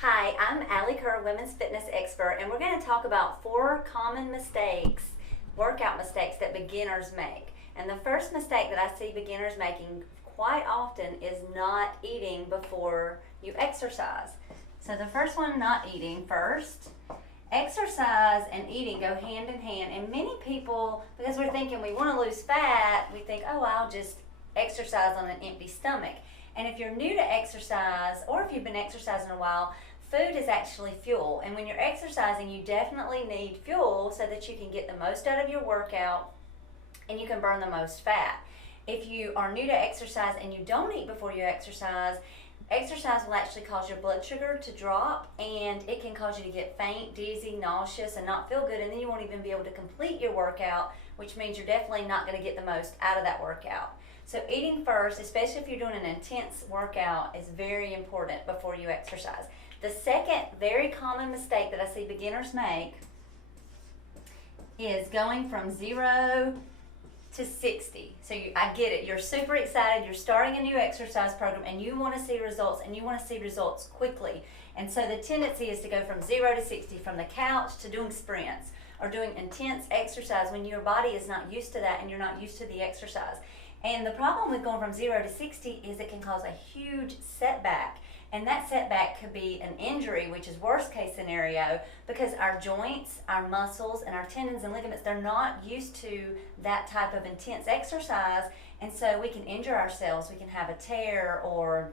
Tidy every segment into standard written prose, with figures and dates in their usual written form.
Hi, I'm Alli Kerr, Women's Fitness Expert, and we're going to talk about 4 common mistakes, workout mistakes that beginners make. And the first mistake that I see beginners making quite often is not eating before you exercise. So the first one, not eating first. Exercise and eating go hand in hand, and many people, because we're thinking we want to lose fat, we think, oh, I'll just exercise on an empty stomach. And if you're new to exercise, or if you've been exercising a while, food is actually fuel. And when you're exercising, you definitely need fuel so that you can get the most out of your workout and you can burn the most fat. If you are new to exercise and you don't eat before you exercise, exercise will actually cause your blood sugar to drop, and it can cause you to get faint, dizzy, nauseous, and not feel good, and then you won't even be able to complete your workout, which means you're definitely not going to get the most out of that workout. So eating first, especially if you're doing an intense workout, is very important before you exercise. The second very common mistake that I see beginners make is going from 0 to 60. So I get it, you're super excited, you're starting a new exercise program and you want to see results, and you want to see results quickly. And so the tendency is to go from 0 to 60, from the couch to doing sprints or doing intense exercise when your body is not used to that and you're not used to the exercise. And the problem with going from 0 to 60 is it can cause a huge setback. And that setback could be an injury, which is worst case scenario, because our joints, our muscles, and our tendons and ligaments, they're not used to that type of intense exercise. And so we can injure ourselves. We can have a tear or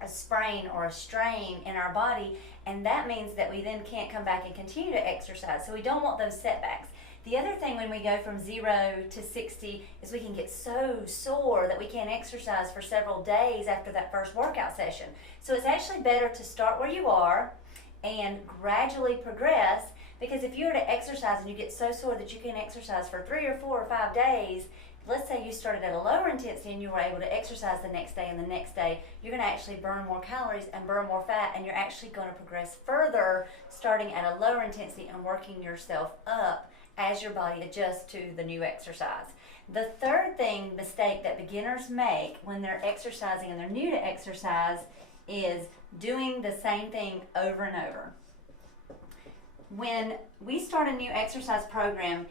a sprain or a strain in our body. And that means that we then can't come back and continue to exercise. So we don't want those setbacks. The other thing when we go from 0 to 60 is we can get so sore that we can't exercise for several days after that first workout session. So it's actually better to start where you are and gradually progress, because if you were to exercise and you get so sore that you can't exercise for 3 or 4 or 5 days, let's say you started at a lower intensity and you were able to exercise the next day and the next day, you're going to actually burn more calories and burn more fat, and you're actually going to progress further starting at a lower intensity and working yourself up as your body adjusts to the new exercise. The third mistake that beginners make when they're exercising and they're new to exercise is doing the same thing over and over. When we start a new exercise program,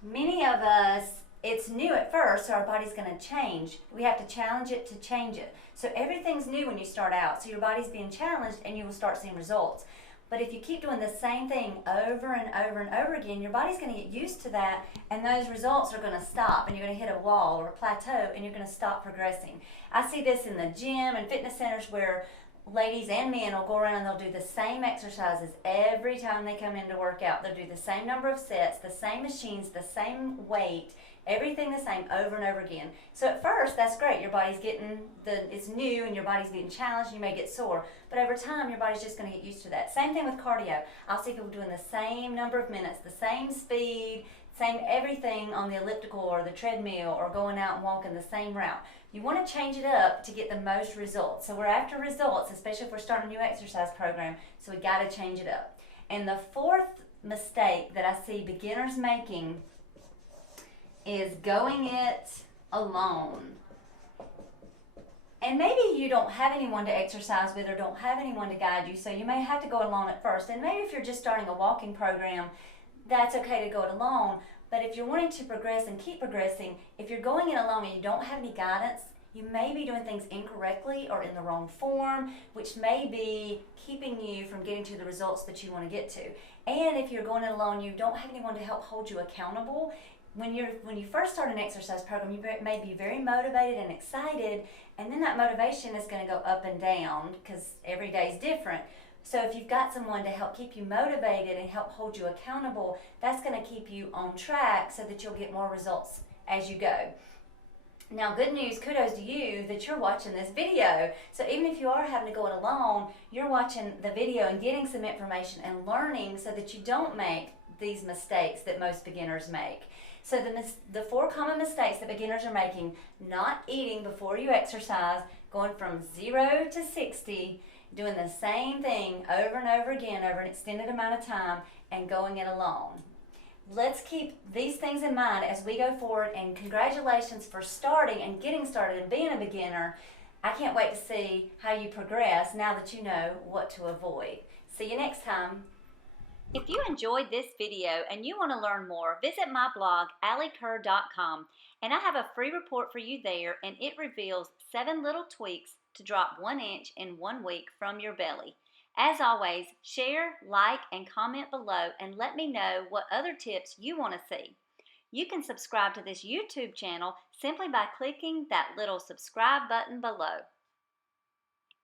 many of us, it's new at first, so our body's going to change. We have to challenge it to change it. So everything's new when you start out, so your body's being challenged and you will start seeing results. But if you keep doing the same thing over and over and over again, your body's going to get used to that, and those results are going to stop, and you're going to hit a wall or a plateau, and you're going to stop progressing. I see this in the gym and fitness centers where ladies and men will go around and they'll do the same exercises every time they come in to work out. They'll do the same number of sets, the same machines, the same weight, everything the same over and over again. So at first, that's great. Your body's it's new and your body's being challenged. You may get sore, but over time, your body's just going to get used to that. Same thing with cardio. I'll see people doing the same number of minutes, the same speed, same everything on the elliptical or the treadmill, or going out and walking the same route. You want to change it up to get the most results. So we're after results, especially if we're starting a new exercise program, so we got to change it up. And the fourth mistake that I see beginners making is going it alone. And maybe you don't have anyone to exercise with or don't have anyone to guide you, so you may have to go it alone at first. And maybe if you're just starting a walking program, that's okay to go it alone. But if you're wanting to progress and keep progressing, if you're going it alone and you don't have any guidance, you may be doing things incorrectly or in the wrong form, which may be keeping you from getting to the results that you want to get to. And if you're going it alone, you don't have anyone to help hold you accountable. When you first start an exercise program, you may be very motivated and excited, and then that motivation is going to go up and down because every day is different. So if you've got someone to help keep you motivated and help hold you accountable, that's going to keep you on track so that you'll get more results as you go. Now, good news, kudos to you that you're watching this video. So even if you are having to go it alone, you're watching the video and getting some information and learning so that you don't make these mistakes that most beginners make. So the 4 common mistakes that beginners are making: not eating before you exercise, going from 0 to 60, doing the same thing over and over again over an extended amount of time, and going it alone. Let's keep these things in mind as we go forward, and congratulations for starting and getting started and being a beginner. I can't wait to see how you progress now that you know what to avoid. See you next time. If you enjoyed this video and you want to learn more, visit my blog, allikerr.com, and I have a free report for you there, and it reveals 7 little tweaks to drop 1 inch in 1 week from your belly. As always, share, like, and comment below and let me know what other tips you want to see. You can subscribe to this YouTube channel simply by clicking that little subscribe button below.